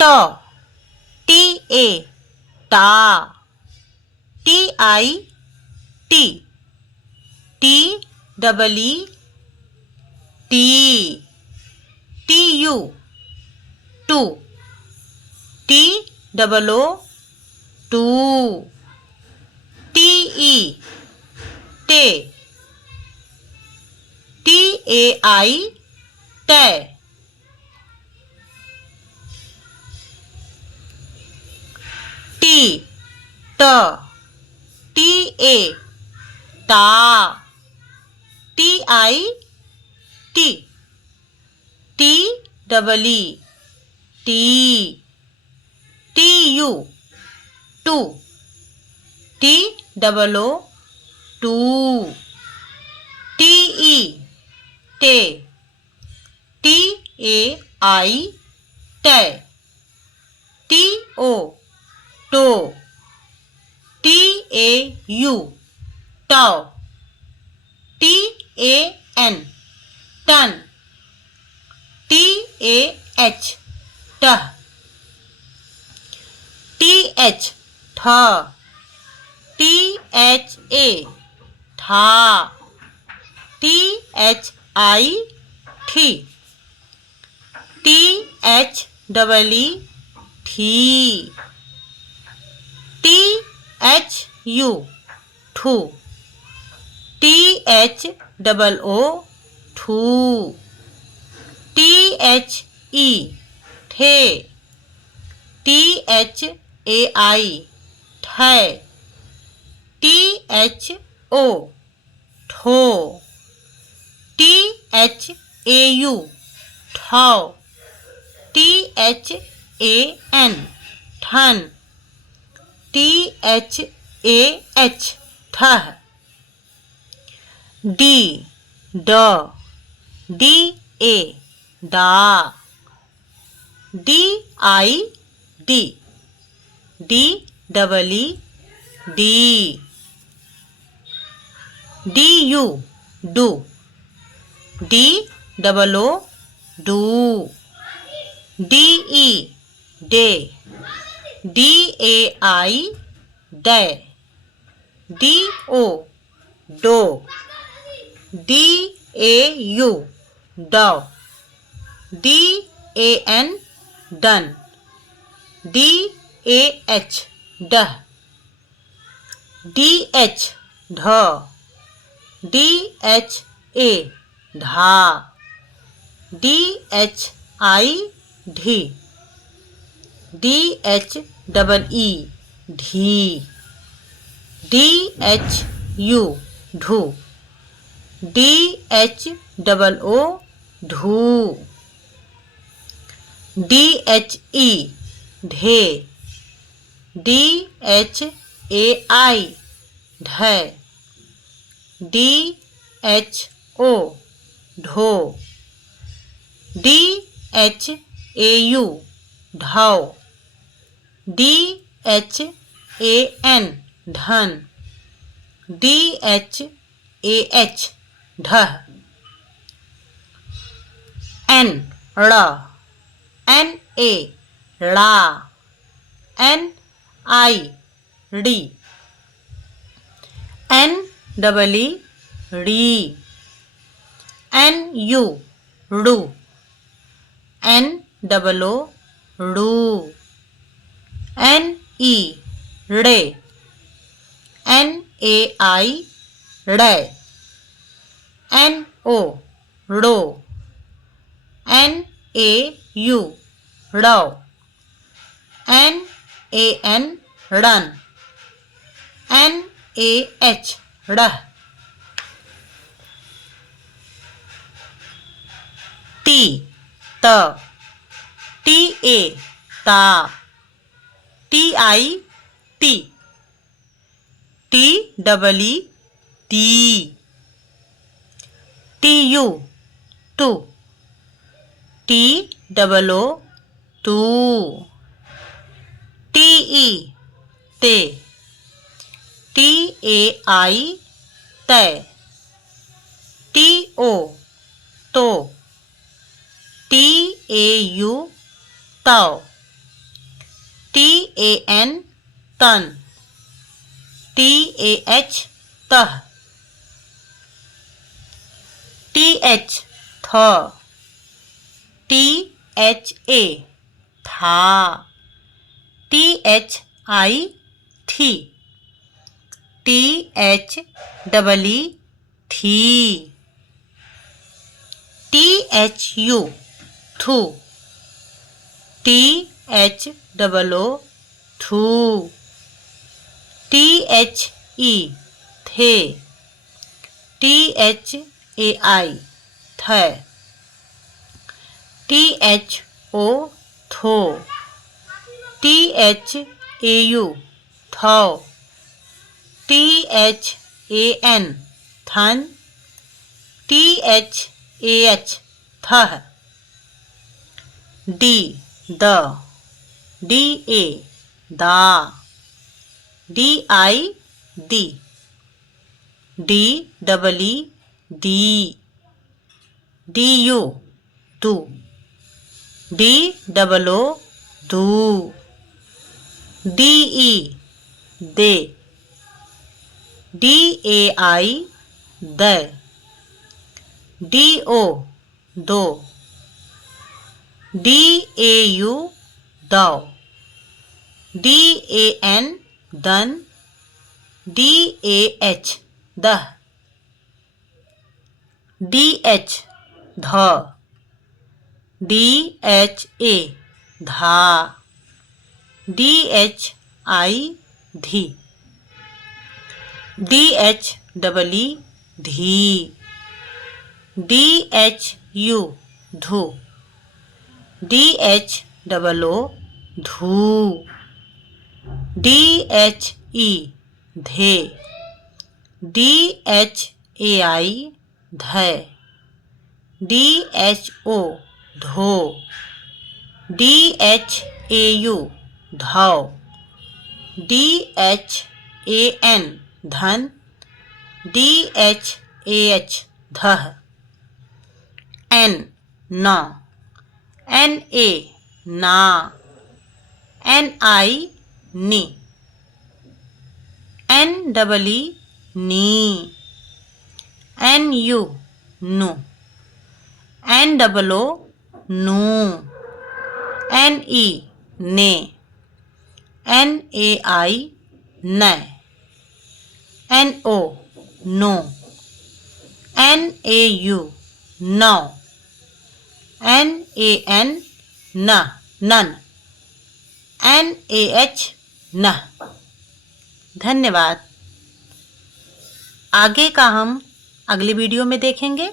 ट T A टा T I टी टी डबल ई टी टी यू टू टी डबल ओ टू टी ई टे टी ए आई टे टी ट टी ए टा टी आई टी टी डबल ई टी टी यू टू टी डबल ओ टू टी ई टे टी ए आई टे टी ओ टो टी ए यू टो टी ए एन टन टी ए एच टह टी एच ठ टी एच ए ठा टी एच आई ठी टी एच डबल ई ठी टी एच यू ठू टी एच डबल ओ ठू टी एच ई ठे टी एच ए आई ठै टी एच ओ ठो टी एच ए यू ठौ T H A N ठन T H A H ठह D ड डी ए डा डी आई डी डी डबल ई डी डी यू डू डी डबल ओ डू डी ई डे डी ए आई डे D O dough D A U डो डी ए एन डन डी ए एच डह डी एच ढ डी एच ए ढा डी एच आई ढी डी एच डबल ई ढी डी एच यू ढू डी एच डबल ओ ढू D H E ढे डी एच ए आई ढै डी एच ओ ढो डी एच ए यू ढौ D H A N धन D H A H ढह N ड़ N A La N I डी N double E डी N U डू एन डबल ओ डू एन ई ड़े एन ए आई ड़े एन ओ ड़ो एन ए यू ड़ो एन ए एन ड़न एन ए एच ड़ह टी त टी ए ता टी आई टी टी डबल ई टी टी यू टू टी डबल ओ टू टी ई ते टी ए आई ते टी ओ तो टी ए यू ताव, TAN तन, TAH तह, TH थ, THA था, THI थी, THEE थी, THU थू, THOO थू, THE थे, THAI थे, THO थो, THAU थौ, THAN थन, THAH थह, D द, DA दा, DI दी, DEE दी, DU दू, DOO दू, DE they, DAI they, DO दो, DAU दाव, DAN दन, DAH दह, DH ध, DHA धा, DHI धी, DHEE धी, DHU धू, DHOO धू, DHE धे, DHAI धै, DHO धो, DHAU धौ, DHAN धन, DHAH धह, N न, NA ना, NI नि, NEE नी, NU नु, NOO नू, NE ने, NAI नै, NO नो, NAU नौ, NAN न, नन, NAH न। धन्यवाद। आगे का हम अगली वीडियो में देखेंगे।